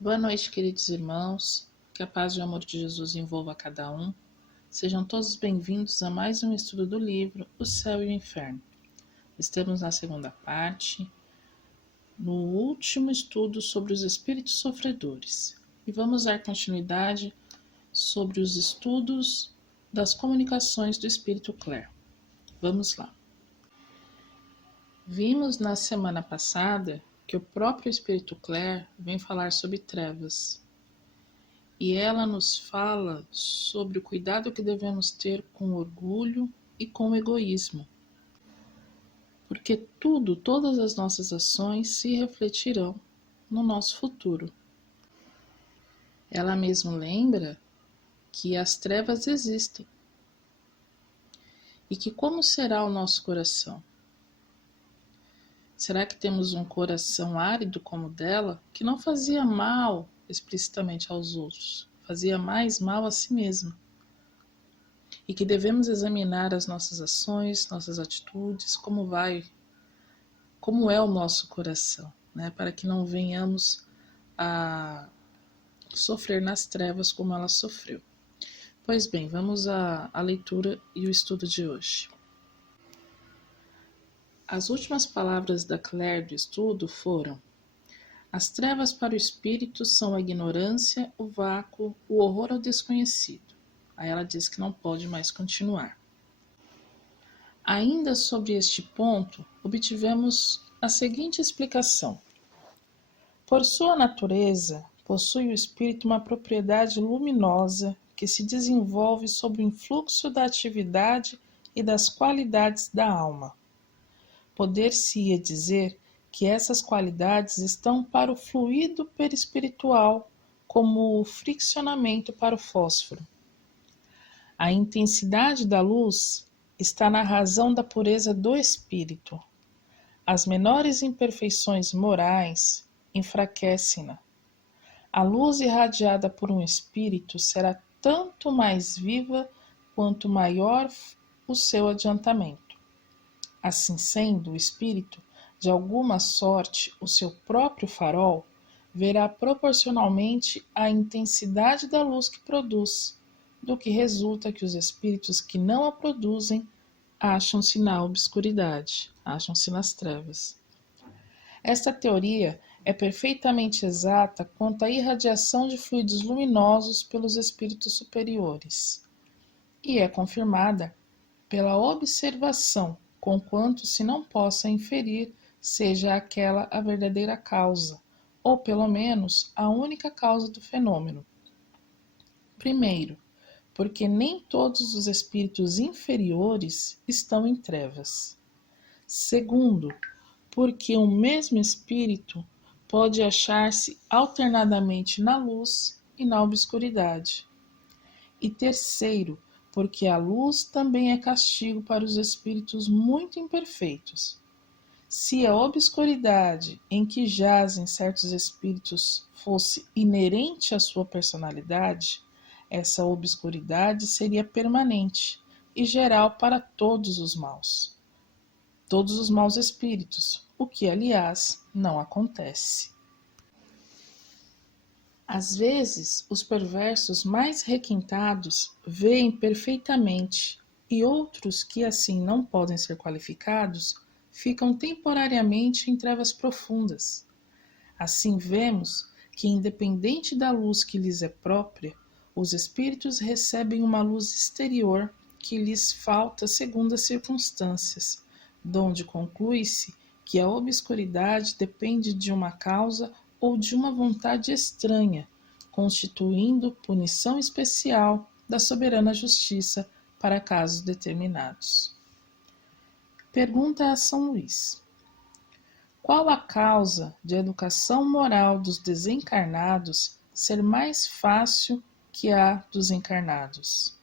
Boa noite, queridos irmãos. Que a paz e o amor de Jesus envolva a cada um. Sejam todos bem-vindos a mais um estudo do livro O Céu e o Inferno. Estamos na segunda parte, no último estudo sobre os espíritos sofredores. E vamos dar continuidade sobre os estudos das comunicações do espírito Clare. Vamos lá. Vimos na semana passada que o próprio espírito Clare vem falar sobre trevas. E ela nos fala sobre o cuidado que devemos ter com o orgulho e com o egoísmo. Porque todas as nossas ações se refletirão no nosso futuro. Ela mesmo lembra que as trevas existem. E que como será o nosso coração? Será que temos um coração árido como o dela, que não fazia mal explicitamente aos outros, fazia mais mal a si mesma? E que devemos examinar as nossas ações, nossas atitudes, como é o nosso coração, né? Para que não venhamos a sofrer nas trevas como ela sofreu. Pois bem, vamos à leitura e o estudo de hoje. As últimas palavras da Clare do estudo foram: as trevas para o espírito são a ignorância, o vácuo, o horror ao desconhecido. Aí ela diz que não pode mais continuar. Ainda sobre este ponto, obtivemos a seguinte explicação. Por sua natureza, possui o espírito uma propriedade luminosa que se desenvolve sob o influxo da atividade e das qualidades da alma. Poder-se-ia dizer que essas qualidades estão para o fluido perispiritual, como o friccionamento para o fósforo. A intensidade da luz está na razão da pureza do espírito. As menores imperfeições morais enfraquecem-na. A luz irradiada por um espírito será tanto mais viva quanto maior o seu adiantamento. Assim sendo, o espírito, de alguma sorte, o seu próprio farol, verá proporcionalmente a intensidade da luz que produz, do que resulta que os espíritos que não a produzem acham-se na obscuridade, acham-se nas trevas. Esta teoria é perfeitamente exata quanto à irradiação de fluidos luminosos pelos espíritos superiores, e é confirmada pela observação, conquanto se não possa inferir seja aquela a verdadeira causa, ou pelo menos a única causa do fenômeno. Primeiro, porque nem todos os espíritos inferiores estão em trevas. Segundo, porque o mesmo espírito pode achar-se alternadamente na luz e na obscuridade. E terceiro, porque a luz também é castigo para os espíritos muito imperfeitos. Se a obscuridade em que jazem certos espíritos fosse inerente à sua personalidade, essa obscuridade seria permanente e geral para todos os maus espíritos, o que, aliás, não acontece. Às vezes, os perversos mais requintados veem perfeitamente, e outros que assim não podem ser qualificados ficam temporariamente em trevas profundas. Assim vemos que, independente da luz que lhes é própria, os espíritos recebem uma luz exterior que lhes falta segundo as circunstâncias, donde conclui-se que a obscuridade depende de uma causa ou de uma vontade estranha, constituindo punição especial da soberana justiça para casos determinados. Pergunta a São Luís: qual a causa de educação moral dos desencarnados ser mais fácil que a dos encarnados?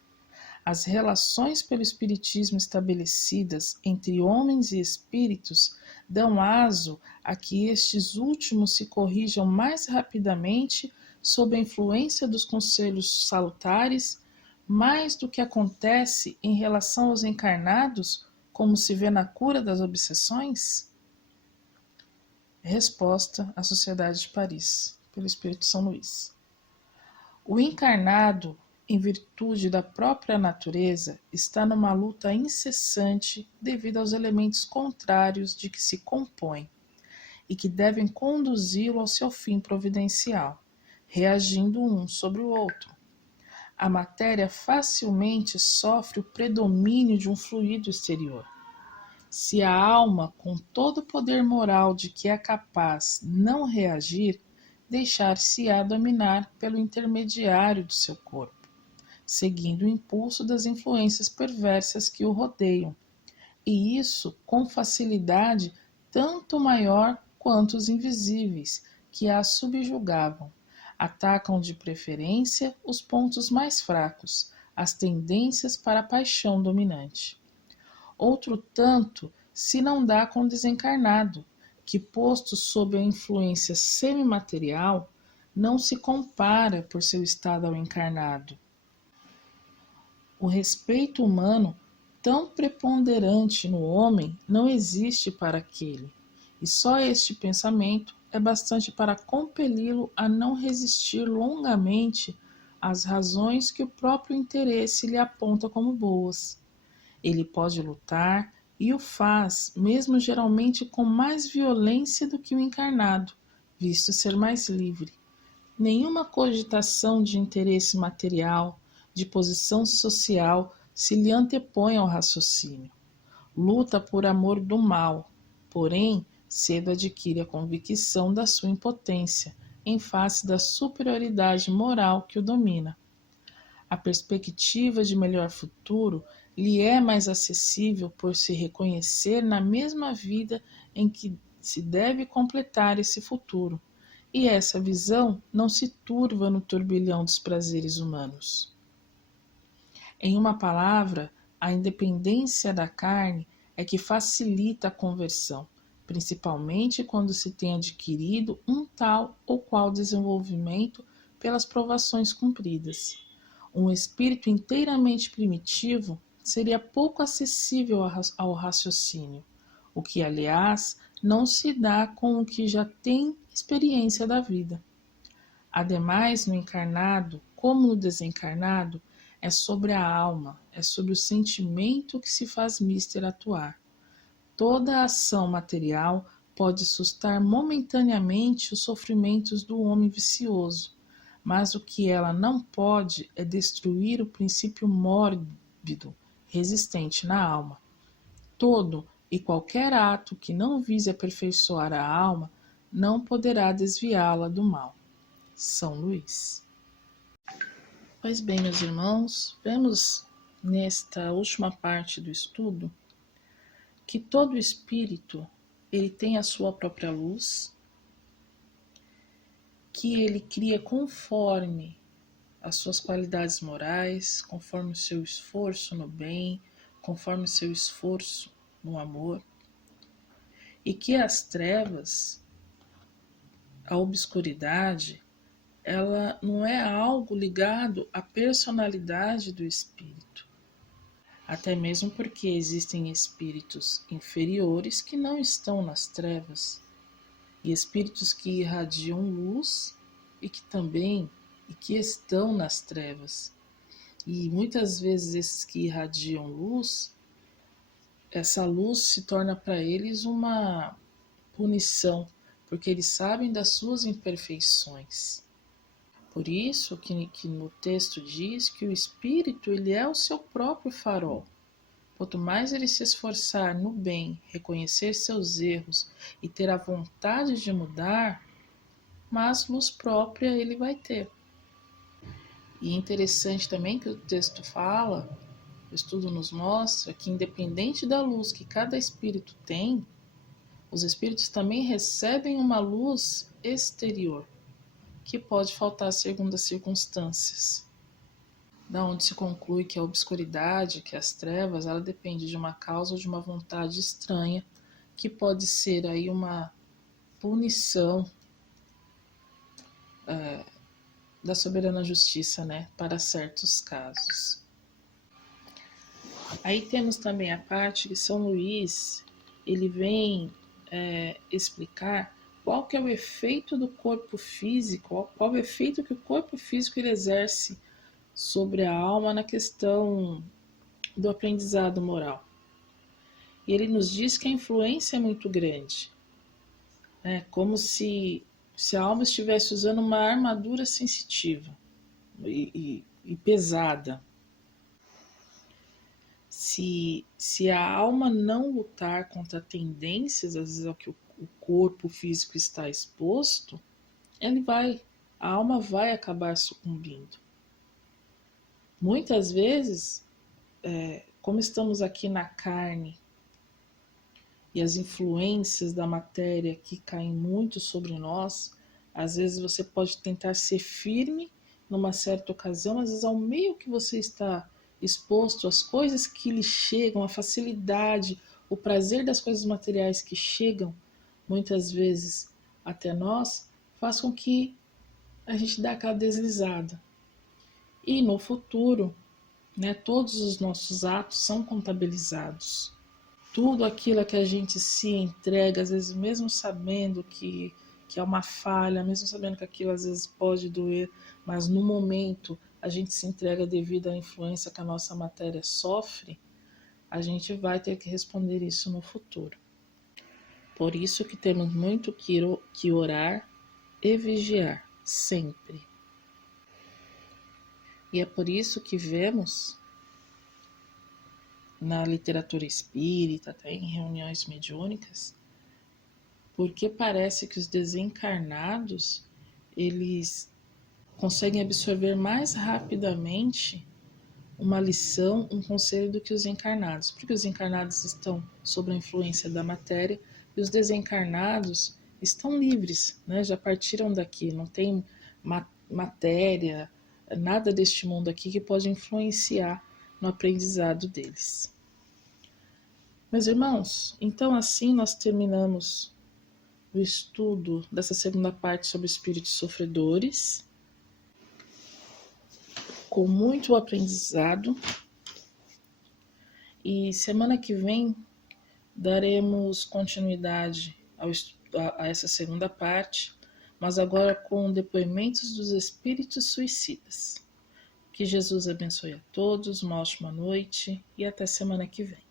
As relações pelo espiritismo estabelecidas entre homens e espíritos dão aso a que estes últimos se corrijam mais rapidamente sob a influência dos conselhos salutares, mais do que acontece em relação aos encarnados, como se vê na cura das obsessões? Resposta à Sociedade de Paris, pelo Espírito São Luís. O encarnado, em virtude da própria natureza, está numa luta incessante devido aos elementos contrários de que se compõe e que devem conduzi-lo ao seu fim providencial, reagindo um sobre o outro. A matéria facilmente sofre o predomínio de um fluido exterior. Se a alma, com todo o poder moral de que é capaz, não reagir, deixar-se-á dominar pelo intermediário do seu corpo, seguindo o impulso das influências perversas que o rodeiam, e isso com facilidade tanto maior quanto os invisíveis, que a subjugavam, atacam de preferência os pontos mais fracos, as tendências para a paixão dominante. Outro tanto se não dá com o desencarnado, que, posto sob a influência semimaterial, não se compara por seu estado ao encarnado. O respeito humano, tão preponderante no homem, não existe para aquele, e só este pensamento é bastante para compeli-lo a não resistir longamente às razões que o próprio interesse lhe aponta como boas. Ele pode lutar e o faz, mesmo geralmente com mais violência do que o encarnado, visto ser mais livre. Nenhuma cogitação de interesse material, de posição social, se lhe antepõe ao raciocínio. Luta por amor do mal, porém, cedo adquire a convicção da sua impotência, em face da superioridade moral que o domina. A perspectiva de melhor futuro lhe é mais acessível por se reconhecer na mesma vida em que se deve completar esse futuro, e essa visão não se turva no turbilhão dos prazeres humanos. Em uma palavra, a independência da carne é que facilita a conversão, principalmente quando se tem adquirido um tal ou qual desenvolvimento pelas provações cumpridas. Um espírito inteiramente primitivo seria pouco acessível ao raciocínio, o que, aliás, não se dá com o que já tem experiência da vida. Ademais, no encarnado, como no desencarnado, é sobre a alma, é sobre o sentimento que se faz mister atuar. Toda a ação material pode sustar momentaneamente os sofrimentos do homem vicioso, mas o que ela não pode é destruir o princípio mórbido resistente na alma. Todo e qualquer ato que não vise aperfeiçoar a alma não poderá desviá-la do mal. São Luís. Pois bem, meus irmãos, vemos nesta última parte do estudo que todo espírito ele tem a sua própria luz, que ele cria conforme as suas qualidades morais, conforme o seu esforço no bem, conforme o seu esforço no amor, e que as trevas, a obscuridade, ela não é algo ligado à personalidade do espírito, até mesmo porque existem espíritos inferiores que não estão nas trevas, e espíritos que irradiam luz e que estão nas trevas. E muitas vezes esses que irradiam luz, essa luz se torna para eles uma punição, porque eles sabem das suas imperfeições. Por isso que no texto diz que o espírito ele é o seu próprio farol. Quanto mais ele se esforçar no bem, reconhecer seus erros e ter a vontade de mudar, mais luz própria ele vai ter. E é interessante também que o texto fala, o estudo nos mostra que independente da luz que cada espírito tem, os espíritos também recebem uma luz exterior, que pode faltar segundo as circunstâncias. Da onde se conclui que a obscuridade, que as trevas, ela depende de uma causa ou de uma vontade estranha, que pode ser aí uma punição da soberana justiça, né, para certos casos. Aí temos também a parte que São Luís, ele vem explicar qual que é o efeito do corpo físico, qual o efeito que o corpo físico ele exerce sobre a alma na questão do aprendizado moral. E ele nos diz que a influência é muito grande. É como se a alma estivesse usando uma armadura sensitiva e pesada. Se a alma não lutar contra tendências, às vezes ao que o corpo físico está exposto, a alma vai acabar sucumbindo. Muitas vezes, como estamos aqui na carne e as influências da matéria que caem muito sobre nós, às vezes você pode tentar ser firme numa certa ocasião, às vezes ao meio que você está exposto, às coisas que lhe chegam, a facilidade, o prazer das coisas materiais que chegam muitas vezes até nós, faz com que a gente dê aquela deslizada. E no futuro, todos os nossos atos são contabilizados. Tudo aquilo que a gente se entrega, às vezes mesmo sabendo que é uma falha, mesmo sabendo que aquilo às vezes pode doer, mas no momento a gente se entrega devido à influência que a nossa matéria sofre, a gente vai ter que responder isso no futuro. Por isso que temos muito que orar e vigiar, sempre. E é por isso que vemos na literatura espírita, até em reuniões mediúnicas, porque parece que os desencarnados, eles conseguem absorver mais rapidamente uma lição, um conselho do que os encarnados, porque os encarnados estão sob a influência da matéria e os desencarnados estão livres, já partiram daqui, não tem matéria, nada deste mundo aqui que pode influenciar no aprendizado deles. Meus irmãos, então assim nós terminamos o estudo dessa segunda parte sobre espíritos sofredores, com muito aprendizado, e semana que vem daremos continuidade a essa segunda parte, mas agora com depoimentos dos espíritos suicidas. Que Jesus abençoe a todos, uma ótima noite e até semana que vem.